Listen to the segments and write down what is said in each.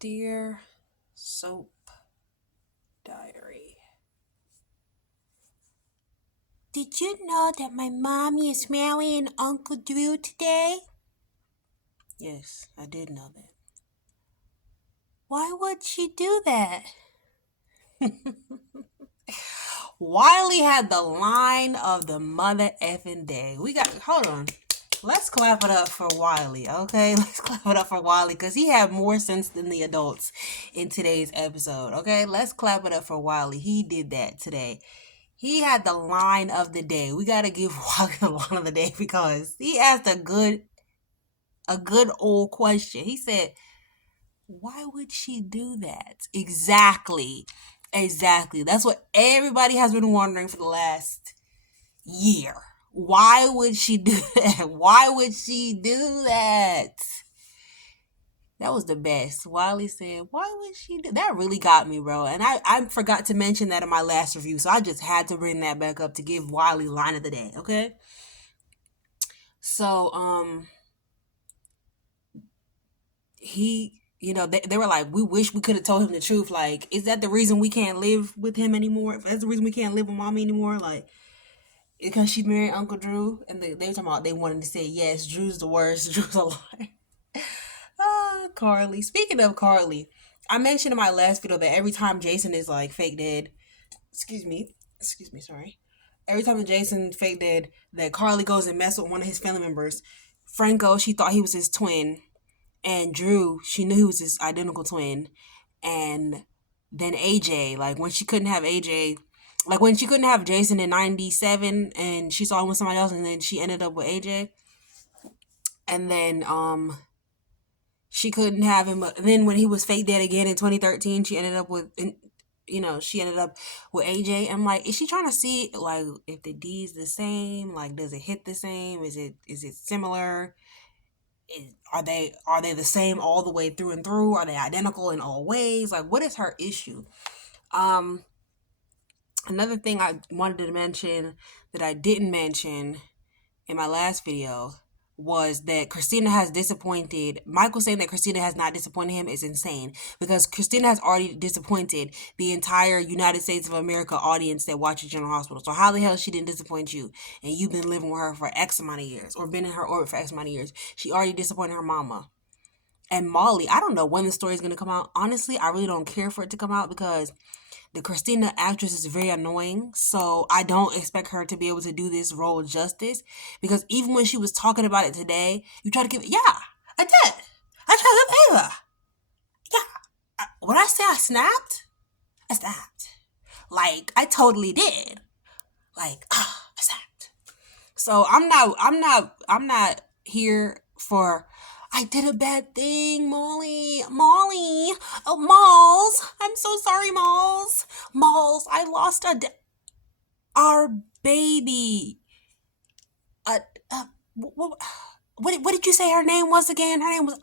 Dear Soap Diary. Did you know that my mommy is marrying Uncle Drew today? Yes, I did know that. Why would she do that? Wiley had the line of the mother effing day. Hold on. Let's clap it up for Wiley, okay? Let's clap it up for Wiley because he had more sense than the adults in today's episode, okay? Let's clap it up for Wiley. He did that today. He had the line of the day. We gotta give Wiley the line of the day because he asked a good old question. He said, why would she do that? Exactly. Exactly. That's what everybody has been wondering for the last year. Why would she do that? Why would she do that? That was the best. Wiley said, why would she do that? Really got me, bro. And I forgot to mention that in my last review. So I just had to bring that back up to give Wiley line of the day, okay? So, they were like, we wish we could have told him the truth. Like, is that the reason we can't live with him anymore? If that's the reason we can't live with mommy anymore, like, because she married Uncle Drew, and they were talking about they wanted to say yes, Drew's the worst, Drew's a liar. Carly. Speaking of Carly, I mentioned in my last video that every time Jason is like fake dead, excuse me, sorry. Every time that Jason fake dead, that Carly goes and mess with one of his family members. Franco, she thought he was his twin, and Drew, she knew he was his identical twin, and then AJ, like when she couldn't have AJ, like when she couldn't have Jason in '97, and she saw him with somebody else, and then she ended up with AJ, and then she couldn't have him. Then when he was fake dead again in 2013, she ended up with, she ended up with AJ. I'm like, is she trying to see like if the D is the same? Like, does it hit the same? Is it similar? Are they the same all the way through and through? Are they identical in all ways? Like, what is her issue? Um, Another thing I wanted to mention that I didn't mention in my last video was that Christina has disappointed. Michael saying that Christina has not disappointed him is insane because Christina has already disappointed the entire United States of America audience that watches General Hospital. So how the hell she didn't disappoint you? And you've been living with her for X amount of years or been in her orbit for X amount of years. She already disappointed her mama. And Molly, I don't know when the story is going to come out. Honestly, I really don't care for it to come out because the Christina actress is very annoying, so I don't expect her to be able to do this role justice. Because even when she was talking about it today, you try to give it, yeah, I did. I tried to give Ava. Yeah. When I say I snapped, I snapped. Like, I totally did. Like, I snapped. So I'm not here for I did a bad thing, Molly. Molly. Oh, Malls. I'm so sorry, Malls. Malls, I lost our baby. Uh, uh, what did you say her name was again? Her name was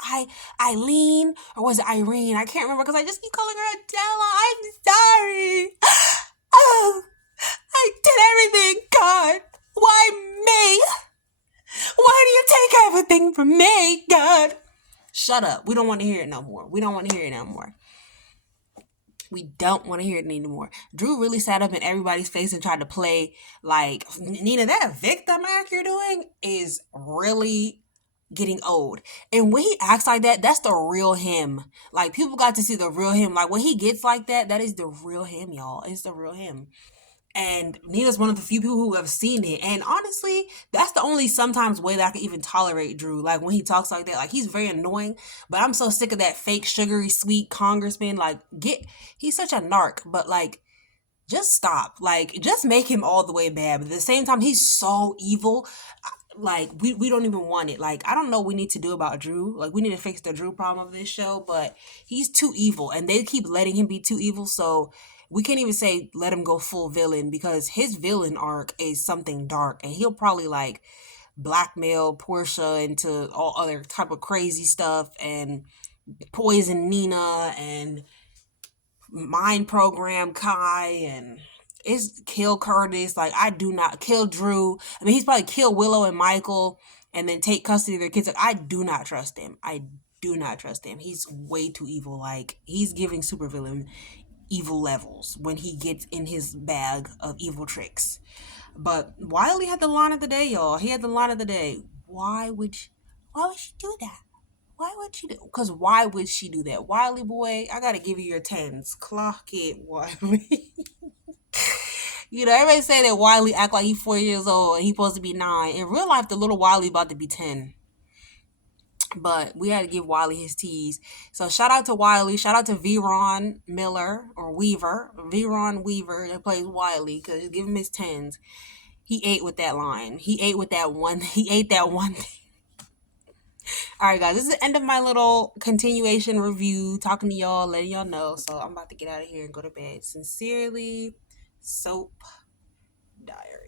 Eileen, or was it Irene? I can't remember because I just keep calling her Adela. I'm sorry. Oh, I did everything, God. Why me? Why do you take everything from me, God? Shut up. We don't want to hear it no more. We don't want to hear it no more. We don't want to hear it anymore. Drew really sat up in everybody's face and tried to play like, Nina, that victim act you're doing is really getting old. And when he acts like that, that's the real him. Like, people got to see the real him. Like, when he gets like that, that is the real him, y'all. It's the real him. And Nina's one of the few people who have seen it. And honestly, that's the only sometimes way that I can even tolerate Drew. Like, when he talks like that, like, he's very annoying. But I'm so sick of that fake, sugary, sweet congressman. Like, he's such a narc. But, like, just stop. Like, just make him all the way bad. But at the same time, he's so evil. Like, we don't even want it. Like, I don't know what we need to do about Drew. Like, we need to fix the Drew problem of this show. But he's too evil. And they keep letting him be too evil. So we can't even say let him go full villain because his villain arc is something dark. And he'll probably, like, blackmail Portia into all other type of crazy stuff and poison Nina and mind program Kai and it's kill Curtis. Like, I do not kill Drew. I mean, he's probably kill Willow and Michael and then take custody of their kids. Like, I do not trust him. I do not trust him. He's way too evil. Like, he's giving supervillain evil levels when he gets in his bag of evil tricks. But Wiley had the line of the day, y'all. He had the line of the day. Why would she do that? Why would she do? Because why would she do that? Wiley boy, I gotta give you your tens. Clock it, Wiley. Everybody say that Wiley act like he's 4 years old and he's supposed to be 9. In real life, the little Wiley about to be 10. But we had to give Wiley his teas. So shout out to Wiley. Shout out to Veron Miller or Weaver. Veron Weaver that plays Wiley, because give him his tens. He ate with that line. He ate with that one. He ate that one thing. All right, guys. This is the end of my little continuation review. Talking to y'all, letting y'all know. So I'm about to get out of here and go to bed. Sincerely, Soap Diary.